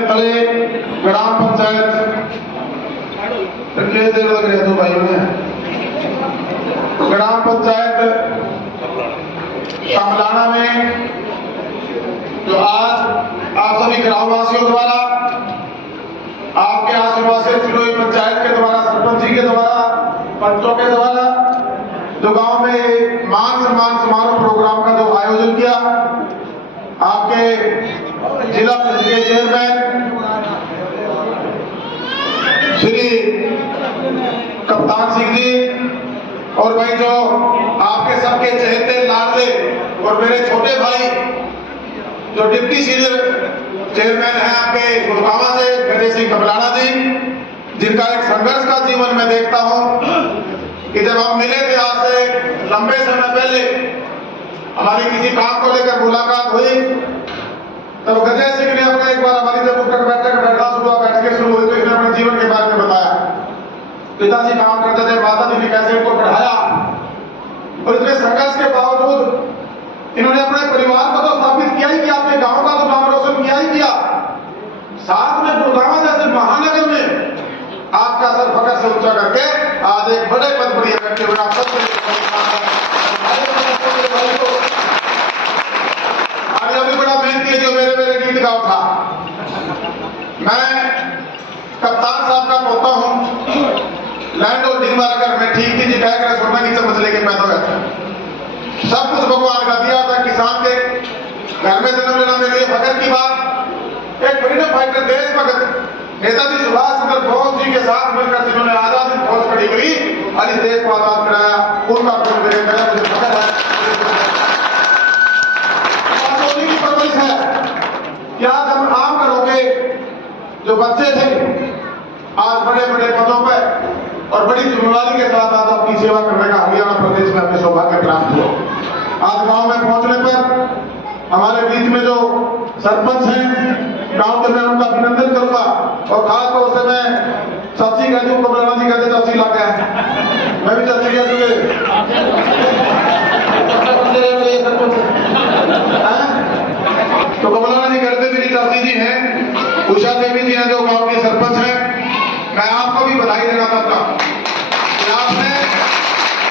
ग्राम पंचायत लग रहे दो भाइयों ने ग्राम पंचायत कमलाना में जो आज आप सभी ग्रामवासियों द्वारा आपके आशीर्वाद से चुनी हुई पंचायत के द्वारा सरपंच जी के द्वारा पंचों के द्वारा जो गांव में मान सम्मान समारोह प्रोग्राम का जो आयोजन किया आपके जिला परिषद के चेयरमैन श्री कप्तान सिंह जी और भाई जो आपके सबके चहेते लाडले और मेरे छोटे भाई जो डिप्टी सीनियर चेयरमैन हैं आपके गुड़गांव से गणेश सिंह कमलाना जी, जिनका एक संघर्ष का जीवन में देखता हूं कि जब हम मिले थे आज से लंबे समय पहले हमारी किसी काम को लेकर मुलाकात हुई तब गणेश सिंह ने अपना एक बार हमारी जब उठकर बैठना बैठके शुरू हुई तो इसने अपने जीवन के बारे में बताया। पिताजी काम करते थे, माता जी ने कैसे उनको पढ़ाया और इतने संघर्ष के बावजूद इन्होंने अपने परिवार को तो स्थापित किया ही किया, अपने गांव का तो नाम रोशन किया ही किया, साथ में गुड़गांव जैसे महानगर में आपका सर फकर से ऊंचा करके आज एक बड़े पद पर बैठे हुए आप सबसे अभी बड़ा मेहनती है जो मेरे गीत गाँव था। मैं कप्तान साहब का पोता हूं, लैंड होल्डिंग वाला कर मैं ठीक थी जी कह कर सोना की समझ लेके पैदा हुआ था। सब कुछ भगवान का दिया था। किसान के घर में जन्म लेना मेरे लिए फकर की बात। एक फ्रीडम फाइटर देशभक्त नेताजी सुभाष चंद्र बोस जी के साथ मिलकर जिन्होंने आजादी फौज खड़ी करी और इस देश को आजाद कराया, उनका गुण मेरे मुझे फकर है। की परवरिश है कि आज हम आम घरों के जो बच्चे थे आज बड़े बड़े पदों पर और बड़ी जिम्मेवारी के साथ आज अपनी सेवा करने का हरियाणा प्रदेश में अपने सौभाग्य प्राप्त हुआ। आज गांव में पहुंचने पर हमारे बीच में जो सरपंच हैं गांव के मैं उनका अभिनंदन करूंगा और खास तौर से मैं चाची कहती हूँ, कमलाना जी कहते चाची ला गया मैं भी चाची कह तो कमलाना जी कहते मेरी चाची जी हैं, उषा देवी जी हैं जो गांव के सरपंच हैं। मैं आपको भी बधाई देना चाहता हूं कि आपने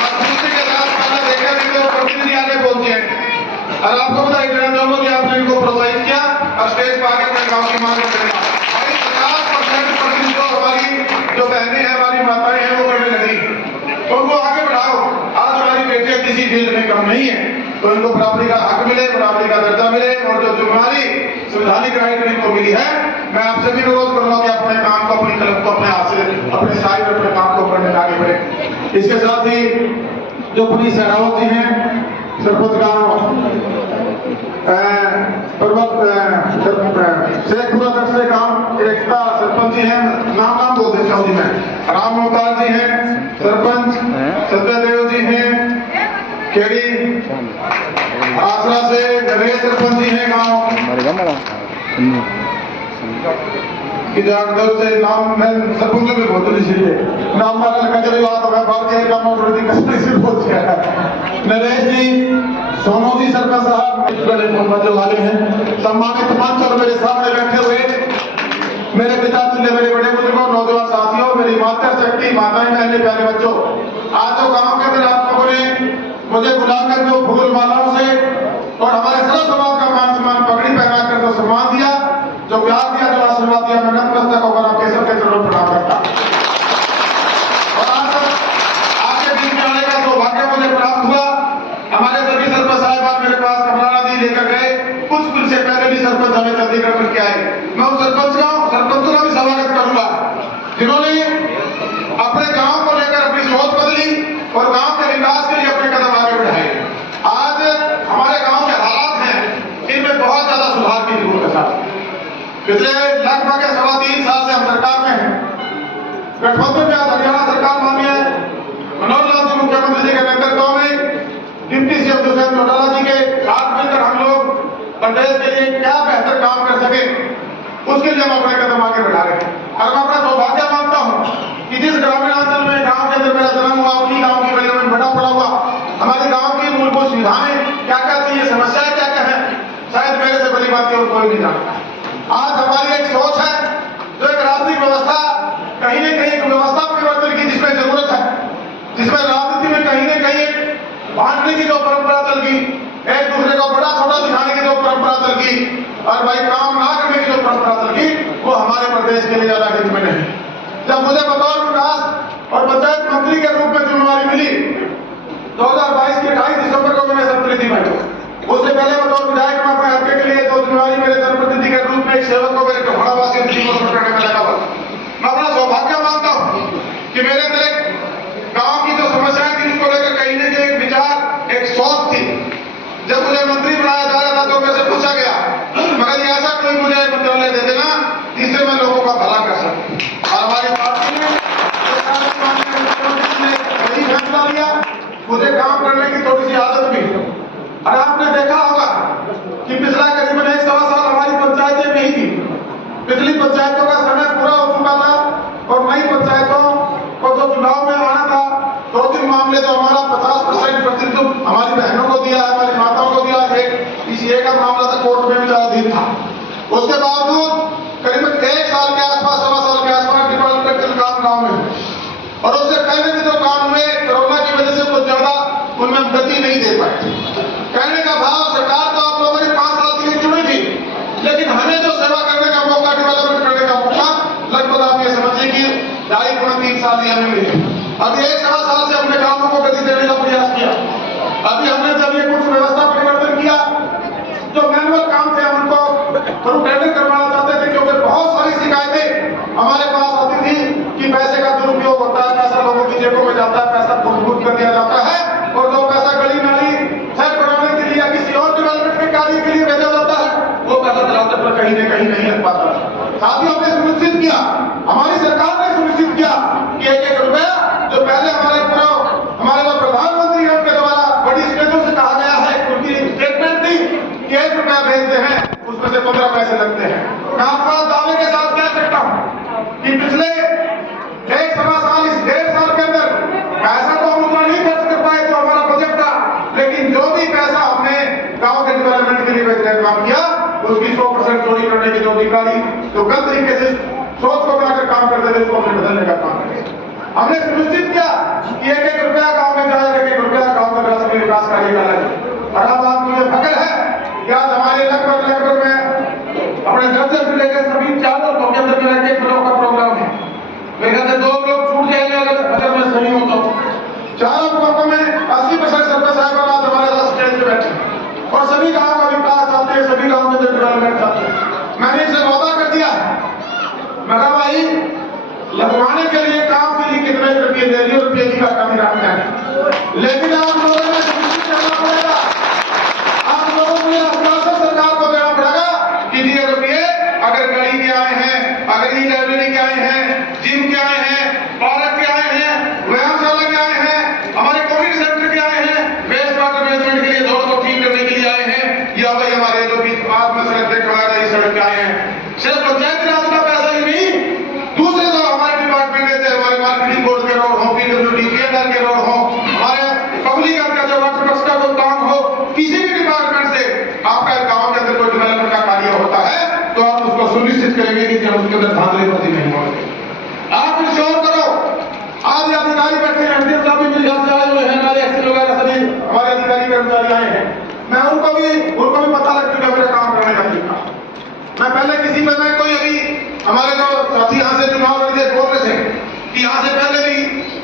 मजबूती के साथ पहले देखा नहीं तो प्रतिनिधि आगे बोलते हैं और आपको बधाई देना चाहूंगा कि आपने इनको प्रोत्साहित किया और स्टेज पर आगे अपने गाँव की मांग करेगा। 50% प्रतिनिधि जो हमारी जो बहनें हैं हमारी माताएं हैं वो करने लगी तो उनको आगे बढ़ाओ। आज हमारी बेटियां किसी फील्ड में कम नहीं है तो इनको बराबरी का हक मिले, बराबरी का दर्जा मिले और जो जिम्मेवारी संवैधानिक राइट इनको मिली है मैं आपसे भी अनुरोध करूंगा कि अपने काम को अपनी कलम को अपने हाथ से अपने साइड में अपने काम को करने आगे बढ़े। इसके साथ ही जो पुलिस सहरावत जी हैं सरपंच गांव शेखपुरा दक्षिण गांव एकता सरपंच जी हैं, नाम बोल देता हूँ जी मैं, राम अवतार जी हैं सरपंच, सत्यदेव जी हैं खेड़ी आसरा से, नरेश सरपंच जी हैं गांव से नाम मैं सरपंच भी बोलते इसलिए नाम कचरे बात होगा भारतीय काम बोलते हैं। नरेश जी, सोनू जी सरपंच साहब बड़े वाले हैं, सम्मानित मंच और मेरे सामने बैठे हुए मेरे पिता तुल्य मेरे बड़े बुजुर्गों नौजवान साथियों, मेरी मातृशक्ति माताएं बहनें प्यारे बच्चों, आज जो गांव के अंदर आप लोगों ने मुझे बुलाकर जो फूल मालाओं से और हमारे सर्व समाज का मान सम्मान पगड़ी पहनाकर जो सम्मान दिया, जो प्यार दिया, जो आशीर्वाद दिया, मैं नतमस्तक होकर आपके सबके चरणों प्रणाम करता और आज आपके बीच में आने का सौभाग्य मुझे प्राप्त हुआ। हमारे सभी सरपंच साहिबान मेरे पास कमलाना जी लेकर गए, कुछ से पहले भी सरपंच हमें चंडीगढ़ करके आए। मैं उन सरपंचों का भी स्वागत करूंगा जिन्होंने अपने गांव को लेकर अपनी सोच बदली और गांव के विकास के लिए अपने कदम आगे बढ़ाए। आज हमारे गांव के हालात हैं, इनमें बहुत ज्यादा सुधार की जरूरत है। पिछले लगभग 3.25 साल से हम सरकार में हैं। गठबंधन में आज हरियाणा सरकार माननीय मनोहर लाल जी मुख्यमंत्री जी के नेतृत्व में डिप्टी सीएम दुष्यंत चौटाला जी के साथ मिलकर हम लोग प्रदेश के लिए क्या बेहतर काम कर सके उसके लिए हम अपने कदम आगे बढ़ा रहे हैं। और मैं अपना सौभाग्य मानता हूं कि जिस ग्रामीण अंचल में गांव के अंदर मेरा जन्म हुआ उन्हीं गांव की गलियों में बड़ा पड़ा हुआ हमारे गांव की मूलभूत सुविधाएं क्या क्या थी, ये समस्याएं क्या क्या है, शायद मेरे से बड़ी बात और कोई नहीं जानता। आज हमारी एक सोच है और भाई काम ना करने की जो परंपरा चली वो हमारे प्रदेश के लिए ज्यादा हित में नहीं। जब मुझे बतौर विकास और पंचायत मंत्री के रूप में जिम्मेवारी मिली 2022 के 28 दिसंबर को मैंने शपथ ली थी भाई। उससे पहले बतौर विधायक मैं अपने हल्के के लिए तो जिम्मेवारी मेरे जनप्रतिनिधि के रूप में एक सेवक को मेरे टोहावासी करने में लगा हुआ। मैं अपना सौभाग्य मानता हूँ कि मेरे अंदर एक गांव की जो समस्याएं थी उसको लेकर कहीं न कहीं एक विचार एक सोच थी। जब मुझे मंत्री बनाया जा रहा था तो मेरे से पूछा गया मगर ये ऐसा कोई मुझे मंत्रालय दे देना जिससे मैं लोगों का भला कर सकूं। और हमारी पार्टी ने सही फैसला लिया। मुझे काम करने की थोड़ी सी आदत भी। और आपने देखा होगा कि पिछला करीबन 1-1.25 साल हमारी पंचायतें नहीं थी। पिछली पंचायतों का समय पूरा हो चुका था और नई पंचायतों को जो चुनाव में आना था 2-3 मामले तो हमारा 50% प्रतिनिधित्व हमारी बहनों को दिया, हमारी माताओं को दिया। एक का मामला था कोर्ट में विचाराधीन था। उसके बावजूद करीबन 1 साल के आसपास 1.25 साल के आसपास डिपार्टमेंटल काम गाँव में और उससे पहले भी जो काम हुए कोरोना की वजह से कुछ ज्यादा उनमें गति नहीं दे पाए। कहने का भाव सरकार तो आप लोगों ने 5 साल के लिए चुनी थी लेकिन हमें जो सेवा करने का मौका, डेवलपमेंट करने का मौका लगभग आप ये समझिए कि 2.5-3 साल ही हमें मिले। अभी 1-1.25 साल से हमने कामों को गति देने का प्रयास किया। अभी हमने जब ये कुछ व्यवस्था परिवर्तन किया जो मैनुअल काम थे हम उनको थोड़ा टेंडर करवाना चाहते थे क्योंकि बहुत सारी शिकायतें हमारे पास आती थी कि पैसे का दुरुपयोग होता है, पैसा लोगों की जेबों में जाता है, पैसा फूट कर दिया जाता है और जो पैसा गली नाली सड़क बनाने के लिए या किसी और डेवलपमेंट के कार्य के लिए भेजा जाता है वो पैसा धरातल पर कहीं न कहीं नहीं लग पाता। साथ ही हमने सुनिश्चित किया, हमारी सरकार ने सुनिश्चित किया कि 1-1 रुपया जो पहले हमारे जो प्रधानमंत्री है उनके द्वारा बड़ी स्टेटों से कहा गया है, उनकी स्टेटमेंट थी कि 1 रुपया भेजते हैं उसमें से 15 पैसे लगते हैं। मैं आपका दावे के साथ कह सकता हूं कि पिछले 1-1.25 साल इस 1.5 साल के अंदर पैसा तो हम उतना नहीं खर्च कर पाए तो हमारा बजट था, लेकिन जो भी पैसा हमने गांव के डेवलपमेंट के लिए भेजने का काम किया उसकी 100% चोरी करने की जो अधिकारी जो गलत तरीके से सोच को बनाकर काम करते थे उसको हमने बदलने का काम किया। हमने सुनिश्चित किया कि 1-1 रुपया गांव में जाए, 1-1 रुपया गांव का विकास कार्य का लगे। और अब आप मुझे फक्र है कि आज हमारे लगभग में अपने घर से लेकर सभी 4 लोगों के अंदर मेरा 1 ब्लॉक का प्रोग्राम है। मेरे घर से 2 लोग छूट जाएंगे अगर मैं सही हूं तो 4 ब्लॉकों में 80% सरपंच साहब आज हमारे साथ स्टेज पे बैठे और सभी गांव का विकास चाहते हैं, सभी गांव में डेवलपमेंट चाहते हैं। मैंने इसे वादा कर दिया मगर भाई लगवाने के लिए काम के लिए कितने रुपये दे रही रुपये की का कमी रखना है, लेकिन आप लोगों ने सुनिश्चित करना पड़ेगा, आप लोगों को यह आश्वासन सरकार को देना पड़ेगा कि दिए रुपये अगर गली के आए हैं, अगर ई लाइब्रेरी के आए हैं, जिम के आए हैं, पार्क के आए हैं, व्यायामशाला के आए हैं, हमारे कम्युनिटी सेंटर के आए हैं, वेस्ट वाटर मैनेजमेंट के लिए रोड को ठीक करने के लिए आए हैं, या भाई हमारे जो भी बाद में सड़क देखा रही सड़क के आए हैं। सिर्फ पंचायत राज का पैसा ही नहीं, दूसरे जो हमारे डिपार्टमेंट है, हमारे मार्केटिंग बोर्ड के रोड हो, पीडब्ल्यूडी पीएनआर के रोड हो, हमारे पब्लिक का जो वाटर वर्क्स का जो काम हो, किसी भी डिपार्टमेंट से आपका गांव के अंदर कोई डेवलपमेंट का कार्य होता है तो आप उसको सुनिश्चित करेंगे कि जब उसके अंदर धांधलीबाजी नहीं होगी। आप इंश्योर करो। आज अधिकारी बैठे हैं, एमडीएम साहब भी मेरे घर से आए हुए हैं, हमारे एक्सेल वगैरह सभी हमारे अधिकारी कर्मचारी आए हैं। मैं उनको भी पता लग चुका मेरा काम करने का तरीका। मैं पहले किसी में मैं कोई अभी हमारे जो साथी यहाँ से चुनाव लड़ते बोल रहे थे कि यहाँ से पहले भी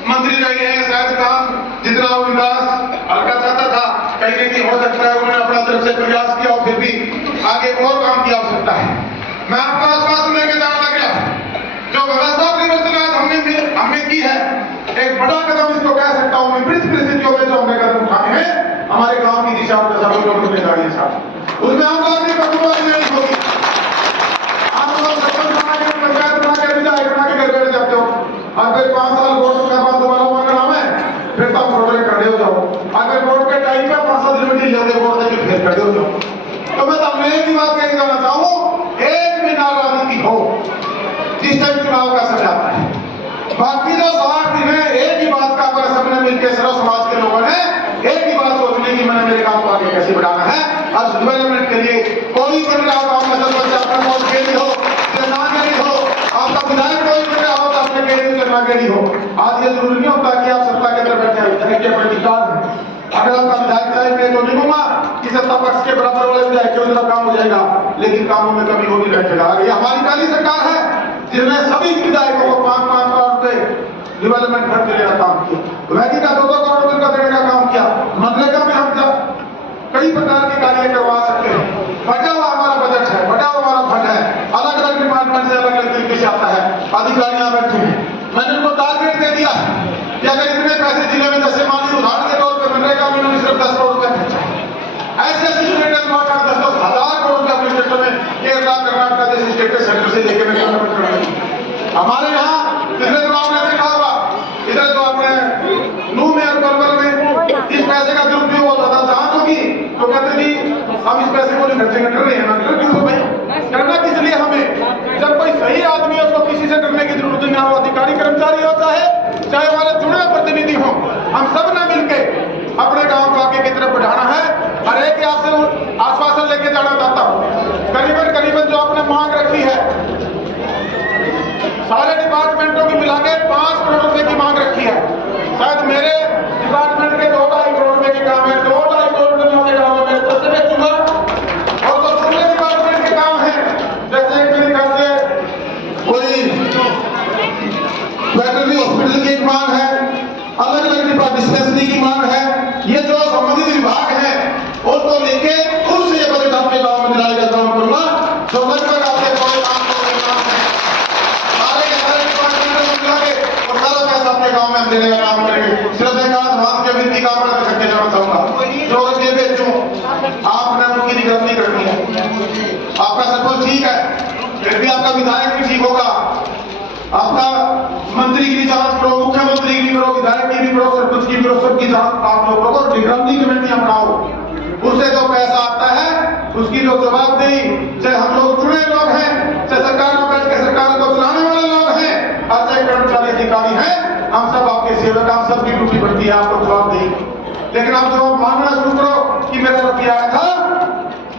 मंत्री रहे हैं, शायद काम जितना विकास हल्का चाहता था कहीं न कहीं हो सकता है उन्होंने अपना तरफ से प्रयास किया और फिर भी आगे और काम की आवश्यकता है। मैं आपका आश्वासन देके जाना लग गया जो व्यवस्था परिवर्तन आज हमने की है एक बड़ा कदम इसको कह सकता हूँ। विपरीत परिस्थितियों में जो हमने कदम उठाए हैं हमारे गाँव की दिशा और दशा को जिम्मेदारी है साहब, उसमें आम आदमी को नहीं होगी। आप लोग सरपंच बना के पंचायत बना के विधायक बना के घर बैठ जाते हो और फिर 5 साल वोट का बाद दोबारा वोट करना है फिर तो आप रोड खड़े हो जाओ। अगर वोट के टाइम पे 5-7 दिन में जल्दी वोट देके फिर खड़े हो जाओ। तो मैं तो एक ही बात कहना चाहना चाहूँ, एक भी नाराजगी हो जिस टाइम चुनाव का समय आता है, बाकी जो 60 दिन है एक ही बात का अगर सबने मिलकर सर्व समाज के लोगों ने एक ही बात सोचने की मैंने मेरे काम को आगे कैसे बढ़ाना है। आज डेवलपमेंट के लिए कोई बन रहा हो, आपका सरपंच आपका वोट के लिए हो ना के लिए हो, आपका विधायक कोई बन रहा हो तो आपने के लिए करना के लिए हो। आज ये जरूरी नहीं होता कि आप सत्ता के अंदर बैठे अपने अधिकार है। अगर आपका विधायक चाहे मैं तो नहीं कहूंगा कि सत्ता पक्ष के बराबर वाले विधायक के काम हो जाएगा। लेकिन कामों में कमी होगी बैठेगा। ये हमारी पहली सरकार है जिसने सभी विधायकों को 5-5 करोड़ रुपए डेवलपमेंट फंड देने का काम किया, वैद्य का 2-2 करोड़ रुपए का देने का काम किया। मनरेगा में हम कई प्रकार के कार्य करवा सकते हैं। बटा हुआ हमारा बजट है, बटा हुआ हमारा फंड है, अलग अलग डिपार्टमेंट से अलग अलग तरीके से आता है। अधिकारियां बैठे हैं, मैंने उनको टारगेट दे दिया कि अगर इतने पैसे जिले में, जैसे मान लीजिए उदाहरण के तौर पर मनरेगा में उन्होंने सिर्फ 10 करोड़ रुपए खर्चा, ऐसे सिचुएशन में 10,000 करोड़ रुपए अपने क्षेत्र में केरला कर्नाटक जैसे स्टेट सेक्टर से लेकर हमारे यहाँ पिछले दिनों आपने देखा होगा, इधर जो अपने नू में और पलवल में इस पैसे का दुरुपयोग होता था। जांच होगी तो कहते जी हम इस पैसे को नहीं खर्चेंगे, डर रहे हैं ना, डर क्यों हो भाई? डरना किस लिए हमें? जब कोई सही आदमी है उसको किसी से डरने की जरूरत नहीं, वो अधिकारी कर्मचारी होता है, चाहे हमारे चुने हुए प्रतिनिधि हो, हम सब ने मिलकर अपने गांव को आगे की तरफ बढ़ाना है। हर एक आपसे आश्वासन लेके जाना चाहता हूं, करीबन जो आपने मांग रखी है, सारे डिपार्टमेंटों की मिला के 5 करोड़ रुपए की मांग रखी है। शायद मेरे डिपार्टमेंट के 2-2.5 करोड़ रुपए के काम है, 2-2.5 करोड़ रुपए के काम है, मैं तो से बेचूंगा। और जो दूसरे डिपार्टमेंट के काम है, जैसे मेरे घर से कोई वेटरनरी हॉस्पिटल की एक मांग है, अलग अलग डिस्पेंसरी की मांग है, ये जो संबंधित विभाग है उनको लेके उनसे ये बजट आपके गांव में दिलाने का काम करूंगा। जो लगभग आपके बड़े काम है, सारे के सारे डिपार्टमेंट में मिला के और सारा पैसा आपके गांव में हम देने का काम करेंगे। सिर्फ एक आध बात के वित्तीय काम करके जाना चाहूंगा, जो ये बेचूं आपने उनकी निगरानी करनी है। आपका सब कुछ ठीक है, फिर भी आपका विधायक भी ठीक होगा, आपका मंत्री की भी जांच करो, मुख्यमंत्री की भी करो, विधायक की भी करो, सरपंच की भी करो, सबकी जांच आप लोग करो, निगरानी कमेटियां बनाओ। उससे जो पैसा आता है उसकी जो जवाबदेही, चाहे हम लोग चुने लोग हैं, चाहे सरकार में बैठ के सरकार को चलाने वाले लोग हैं, और चाहे कर्मचारी अधिकारी हैं, हम सब आपके सेवक, हम सबकी ड्यूटी बढ़ती है आपको जवाबदेही। लेकिन आप जो मानना शुरू करो कि मेरा रुपया आया था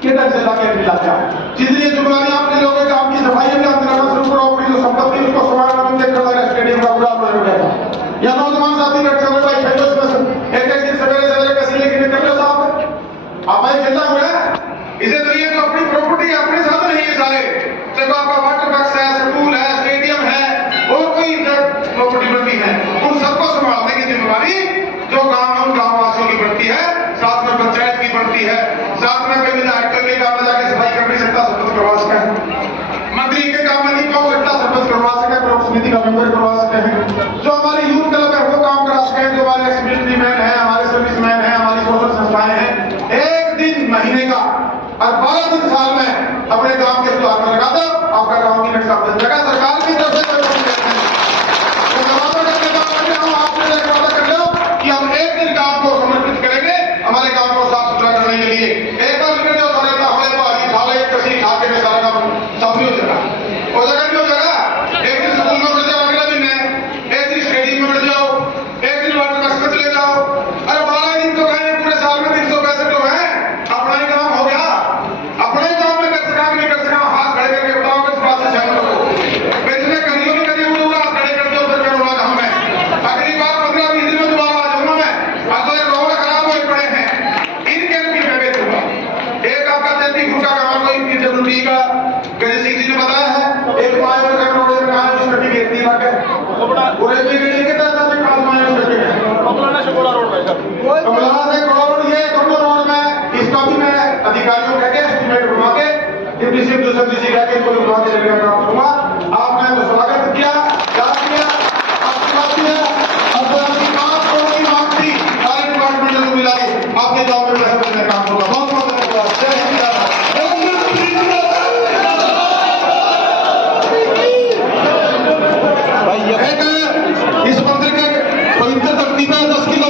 किधर से लाके मिला क्या, जितनी जिम्मेवारी आपके लोगों के आपकी सफाई अभियान कराना शुरू करो, अपनी जो संपत्ति उसको संभालना भी देखकर लगा स्टेडियम का पूरा हो जाएगा। या नौजवान साथी बैठे हुए भाई खेलो, एक एक दिन सवेरे सवेरे कैसे लेके निकल लो साहब, आप भाई खेलना हुआ है, इसे तो ये तो अपनी प्रॉपर्टी है, अपने साधन नहीं है सारे, चाहे आपका वाटर बॉक्स है, स्कूल है, स्टेडियम है, और कोई प्रॉपर्टी बनती है, उन सबको संभालने की जिम्मेवारी जो गाँव वासियों की बनती है, साथ में पंचायत की बनती है, साथ में कई विधायक के काम में जाके सफाई कर नहीं सकता, सरपंच करवा सकता है, मंत्री के काम में नहीं पहुंच सकता, सरपंच करवा सकता है, ब्लॉक समिति का मेंबर करवा सकते हैं, जो हमारे यूथ क्लब है वो काम करा सकते हैं, जो हमारे एक्स मिलिट्री मैन है, हमारे सर्विस मैन है, हमारी सोशल संस्थाएं हैं, एक दिन महीने का और 12 दिन साल में अपने गांव के सुधार में लगा दो, आपका गांव की नक्शा बदल जाएगा। सरकार की तरफ से आपने एक वादा कर लो कि हम एक दिन गांव को समर्पित करेंगे हमारे गांव को साफ सुथरा करने के लिए। एक बार निकल जाओ सारे हमारे पास खा ले कसी खा के सारा काम सब नहीं हो जाएगा, हो जाएगा नहीं हो जाएगा। एक दिन स्कूल में बढ़ जाओ, अगला दिन है एक दिन स्टेडियम में बढ़ जाओ, एक दिन वाटर बॉक्स में चले जाओ, अरे 12 दिन तो कहें पूरे साल में 365 तो है, अपना ही काम हो गया, अपने ही काम में कर सका नहीं कर सका, हाथ खड़े करके बताओ किस बात से सहमत हो, जिसने करियो नहीं करिए वो हाथ खड़े कर दो, फिर क्या होगा हमें अगली बार 15-20 दिन में दोबारा आ जाऊंगा मैं, आज तो रोड खराब हुए पड़े हैं, इनके भी मैं बेचूंगा। एक आपका 33 फुट का काम कोई पीडब्ल्यूडी का गणेश सिंह जी ने बताया है, एक माया में रोड में कहा है उसकी खेती लग है पूरे की गली के तरह से खास माया में करके कमला से गोला रोड में कमला से गोला रोड ये दोनों रोड में इसका भी मैं अधिकारियों कह के एस्टीमेट बनवा के डिप्टी सीएम दूसरे किसी का के कोई बनवा के लेकर काम करूंगा। आपने तो स्वागत किया, याद किया, आशीर्वाद दिया, अब आपकी 5 करोड़ की मांग थी, सारे डिपार्टमेंट को मिला के आपके गांव में पैसा देने का काम होगा। बहुत बहुत धन्यवाद। जय हिंद। इस मंदिर के पवित्र धरती में 10 किलो